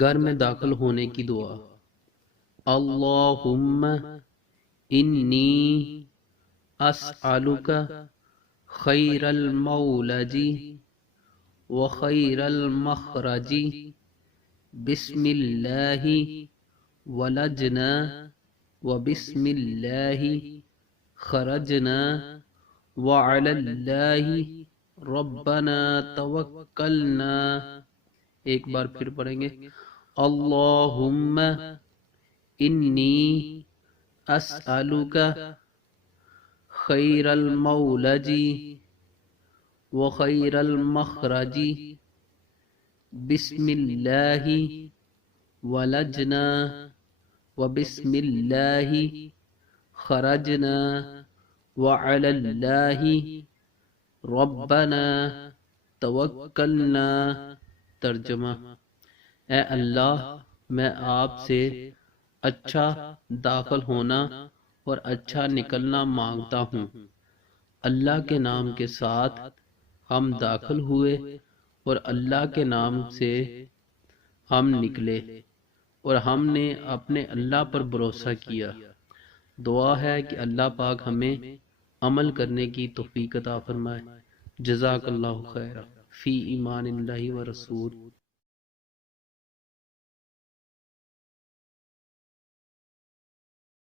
گھر میں داخل ہونے کی دعا۔ اللہم انی اسألک خیر المولج وخیر المخرج بسم اللہ ولجنا وبسم اللہ خرجنا وعلی اللہ ربنا توکلنا۔ ایک بار پھر پڑھیں گے، اللہم انی اسألک خیر المولج وخیر المخرج بسم اللہ ولجنا وبسم اللہ خرجنا وعلی اللہ ربنا توکلنا۔ ترجمہ، اے اللہ، میں آپ سے اچھا داخل ہونا اور اچھا نکلنا مانگتا ہوں۔ اللہ کے نام کے ساتھ ہم داخل ہوئے اور اللہ کے نام سے ہم نکلے اور ہم نے اپنے اللہ پر بھروسہ کیا۔ دعا ہے کہ اللہ پاک ہمیں عمل کرنے کی توفیق عطا فرمائے۔ جزاک اللہ خیر، فی ایمان اللہ و رسول۔